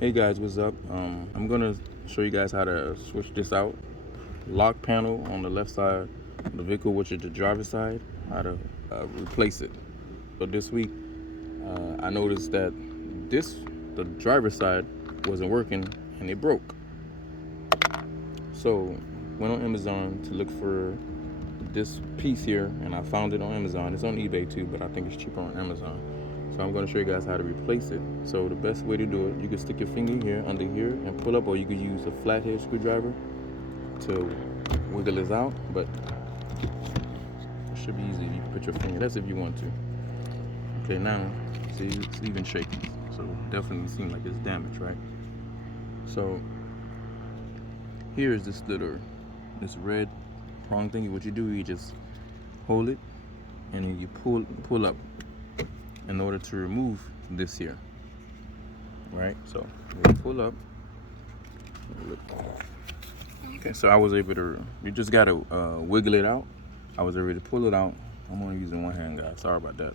Hey guys, what's up? I'm gonna show you guys how to switch this out. Lock panel on the left side of the vehicle, which is the driver's side, how to replace it. So this week, I noticed that the driver's side wasn't working and it broke. So went on Amazon to look for this piece here, and I found it on Amazon. It's on eBay too, but I think it's cheaper on Amazon. So I'm going to show you guys how to replace it. So the best way to do it, you can stick your finger here under here and pull up, or you could use a flathead screwdriver to wiggle this out. But it should be easy. You can put your finger. That's if you want to. Okay, now see it's even shaking. So definitely seems like it's damaged, right? So here is this red prong thing. What you do, you just hold it and then you pull up in order to remove this here, right? So we pull up. Okay, so I was able to, you just gotta wiggle it out. I was able to pull it out. I'm only using one hand, guys, sorry about that.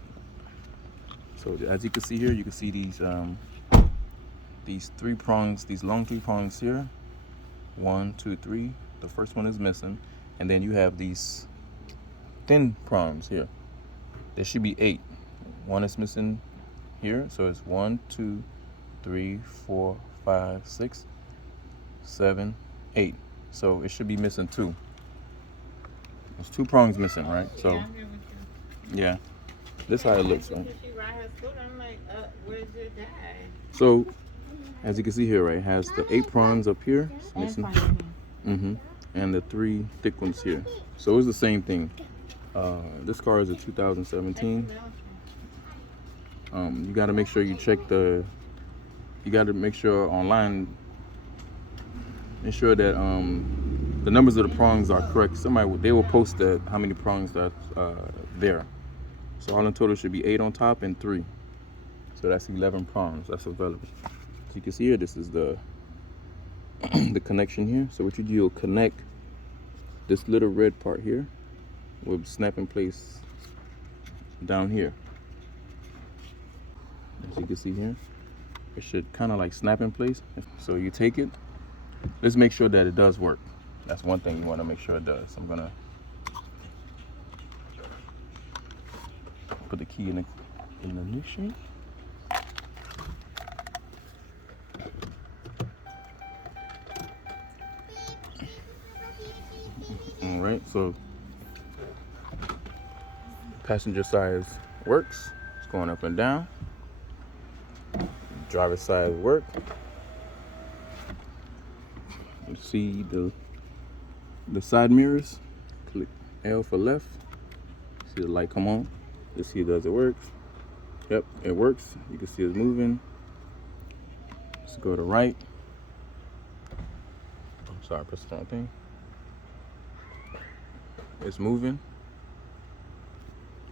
So as you can see here, you can see these three prongs, these long three prongs here. 1, 2, 3. The first one is missing, and then you have these thin prongs here. There should be 8. One is missing here, so it's 1, 2, 3, 4, 5, 6, 7, 8. So it should be missing 2. There's 2 prongs missing, right? So yeah, this is how it looks, right? So as you can see here, right, it has the 8 prongs up here, it's missing. And the 3 thick ones here. So it's the same thing. This car is a 2017. You got to make sure you check you got to make sure online, ensure that the numbers of the prongs are correct. They will post how many prongs that's there. So all in total should be 8 on top and 3. So that's 11 prongs that's available. So you can see here, this is the the connection here. So what you do, you'll connect this little red part here with snap in place down here. As you can see here, it should kind of like snap in place. So you take it. Let's make sure that it does work. That's one thing you want to make sure it does. I'm gonna put the key in the ignition. All right, so passenger side works. It's going up and down. Driver side work. You see the side mirrors. Click L for left. See the light come on. Let's see, does it work? Yep, it works. You can see it's moving. Let's go to right. I'm sorry, press the wrong thing. It's moving.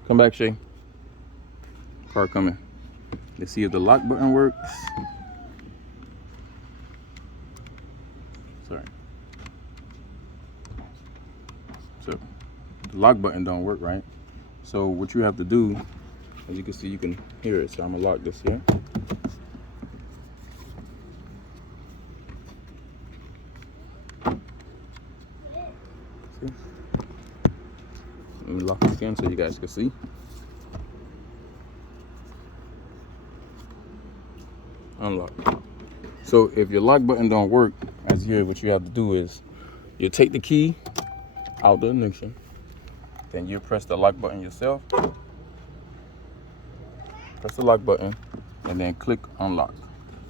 Come back, Shay. Car coming. Let's see if the lock button works. Sorry. So the lock button don't work, right? So what you have to do, as you can see, you can hear it. So I'm gonna lock this here. See? Let me lock it again so you guys can see. Unlock. So if your lock button don't work, as here, what you have to do is you take the key out the ignition, then you press the lock button yourself. Press the lock button and then click unlock.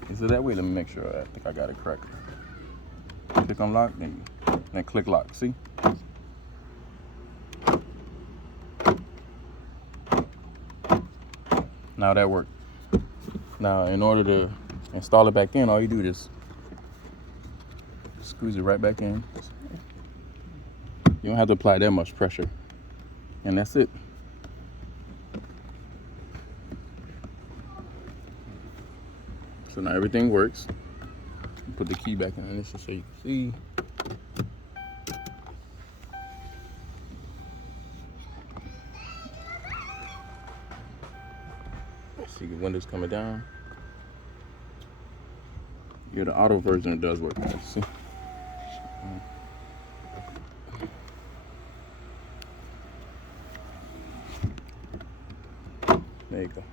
Is it that way? Let me make sure. I think I got it correct. Click unlock, then click lock. See? Now that worked. Now in order to install it back in, all you do is squeeze it right back in. You don't have to apply that much pressure. And that's it. So now everything works. Put the key back in this so you can see. See the windows coming down. Yeah, the auto version it does work. See? There you go.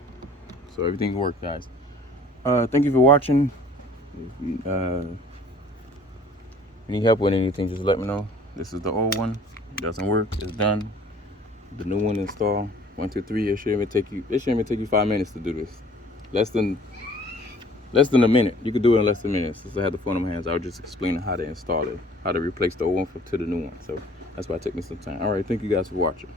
So everything worked, guys. Thank you for watching. If you need help with anything, just let me know. This is the old one. It doesn't work. It's done. The new one installed. 1, 2, 3. It shouldn't even take you 5 minutes to do this. Less than a minute. You could do it in less than a minute. Since I had the phone in my hands, I was just explaining how to install it, how to replace the old one to the new one. So that's why it took me some time. All right, thank you guys for watching.